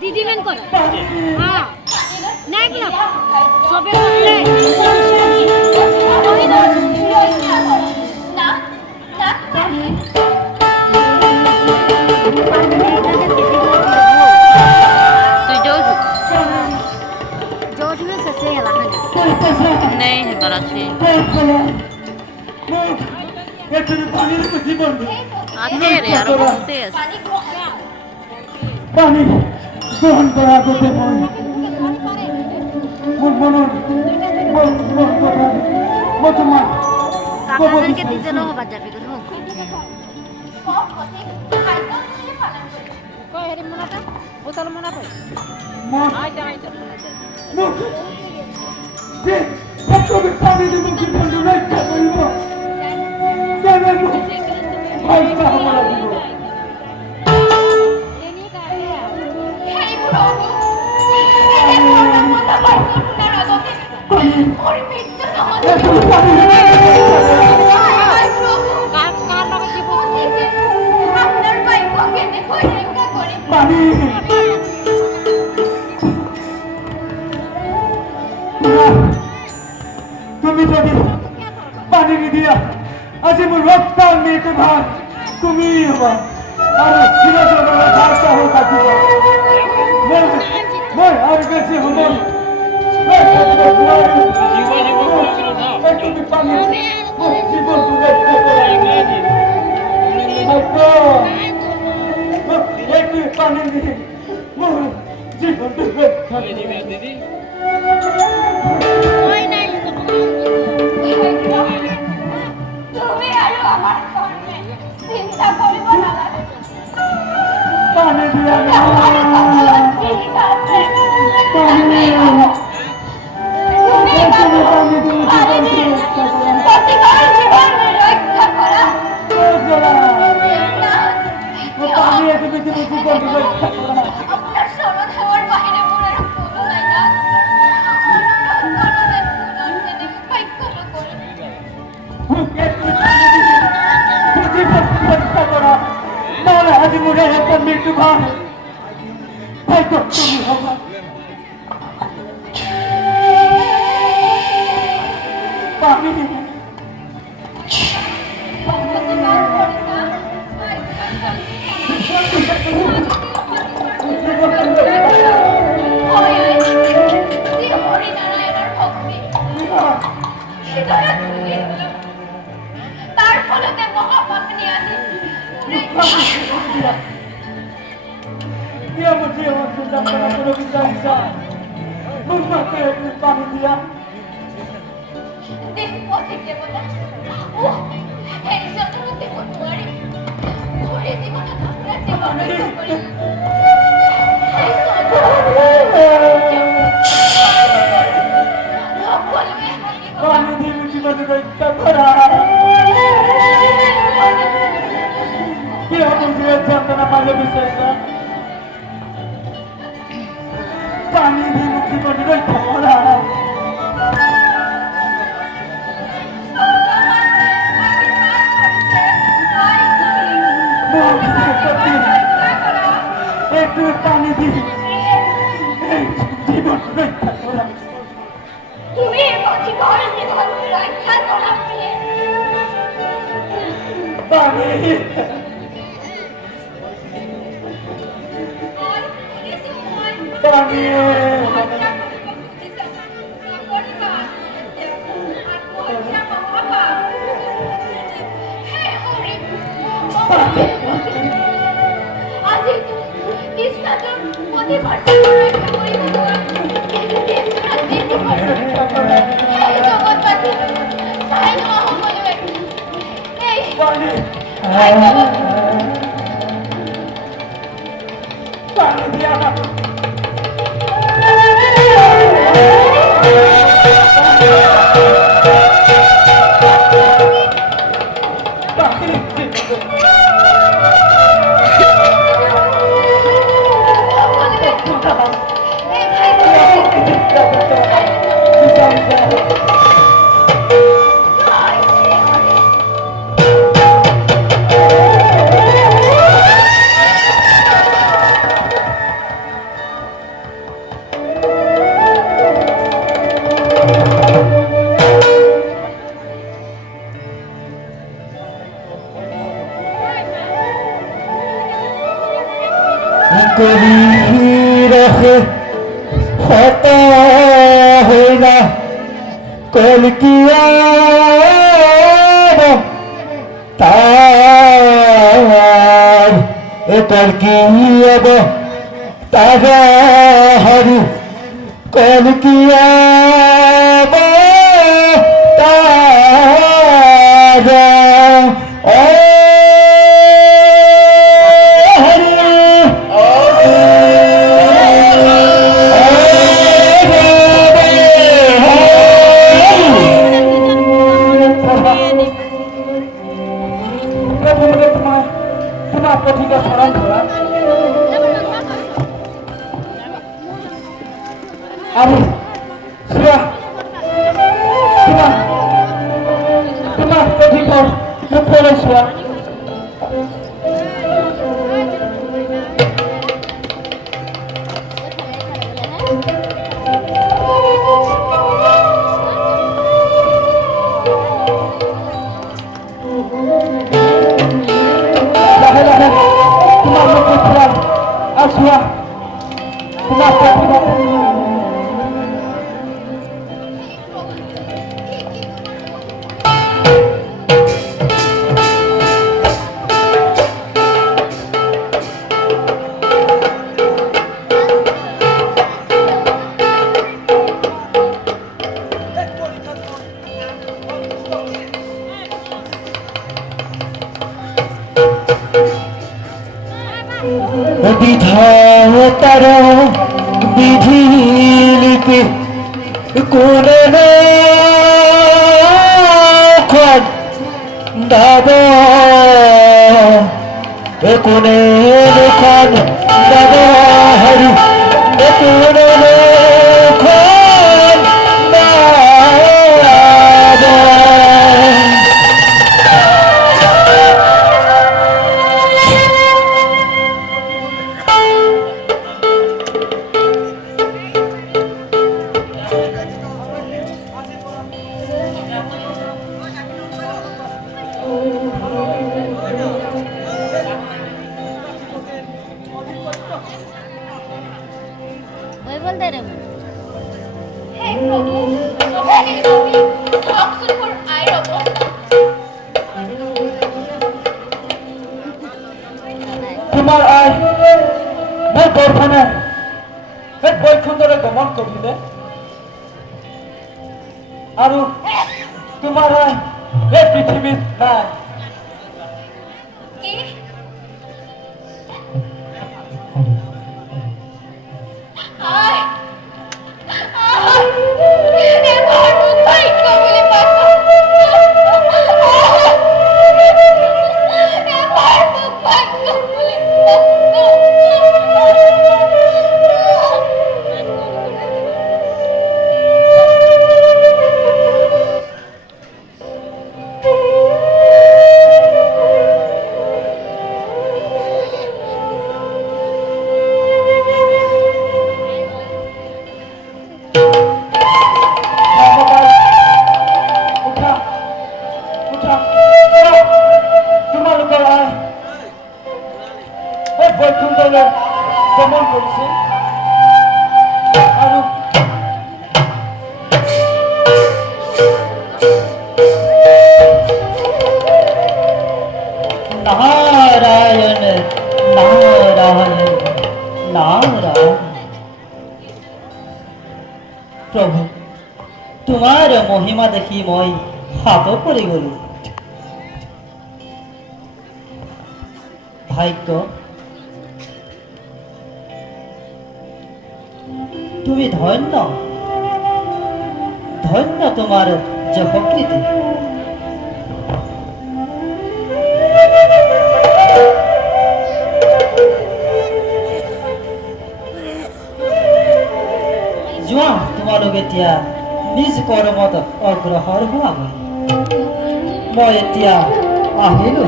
দিদি মেন করে হ্যাঁ নাই বলা সবে করলে না না তুই जोज में ससे है लाना नहीं है बराची आते रे यार बोलते हैं पानी ग्रहण करा करते मन मन मन কাকাদেরকে দিতে না হবে যাবে তো কই হেরি মনাটা বোতল মনা কই আইতা আইতা যে কতবে পানি দেব কি বন্ধু রাখতে পারবো জানেন ভাই কা हमरा দিব लेनी का है হেই বুড়ো এই ফোনের মতো বাইক না রাগতে ওর মৃত্যু আমাদের কার কার লগে জীব আপনার বাইক কেনে কই রেখা করে পানি তুমি যদি পানি দিয়া আজ মোর রক্ত মেটে ভাগ তুমি হবা আর চিরজীবনের ভাষা হোক থাকিবা মই আর কাছে হব তুমি পানি জীবন তুলে একটু পানি দিয়ে মোর জীবন তুলে দিদি कोई नहीं তুমি আর আমার কর্মে চিন্তা করিব না পানি দিয়া ঠিক আছে পানি প্রতিকার জীবন রক্ষা করা আপনার সরদ হওয়ার বাহিরে মনে রাখবো নাই না মৃত্যু ভাগ হয়তো তুমি হবা পানি তার ফলতে মহাপাপ নিয়ে আসে dia muji orang sudah pernah berbisa bisa memakai pani dia দেখো থেকে বলে ও এই সত্যতে বলবারে ওরে জীবন আমরা জীবন রক্ষা করি এই পানি দিয়ে জীবন রক্ষা করা কি হবে যে যন্ত্রণা পালে বিষয়টা পানি দিয়ে জীবন রক্ষা করা একটু পানি দিয়ে জীবন রক্ষা করা তুমি প্রতিবার জীবন রক্ষা করা পানি পানি পানি দিয়া রহে হতা হইনা কলকিয়া তার এটার কি হব তারা হরু কলকিয়া তারা ও পথিকা স্মরণ করা আমি তোমার পথিকা উপরে শোয়া তোমার মুখে ফেরার আসুয়া তোমার পথিকা বিধাতার বিধি লিপি কোনে দাব কোনে খন দাব হরি কোনে খন দাব ওই বলতে রে হে প্রভু তোমাকে তুমি অক্সফোর্ড আইরব তোমার আয় মই বৰখানে সেই বৈকুণ্ঠৰে গমন কৰিলে আৰু তোমাৰ আয় এই পৃথিৱীত নাই কি আয় এবার ভাগ্য বলে পাবো এবার ভাগ্য বলে তোমালোকৰ আয় সেই বৈকুণ্ঠলৈ গমন কৰিছে আৰু নারায়ণ নারায়ণ নারায়ণ প্রভু তোমার মহিমা দেখি মই হাত পৰি গলো ভাগ্য তুমি ধন্য ধন্য তোমার যে প্রকৃতি যোৱা তোমালোক এতিয়া নিজ কৰ্মত অগ্ৰসৰ হোৱা মই এতিয়া আহিলো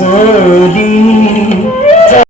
Soli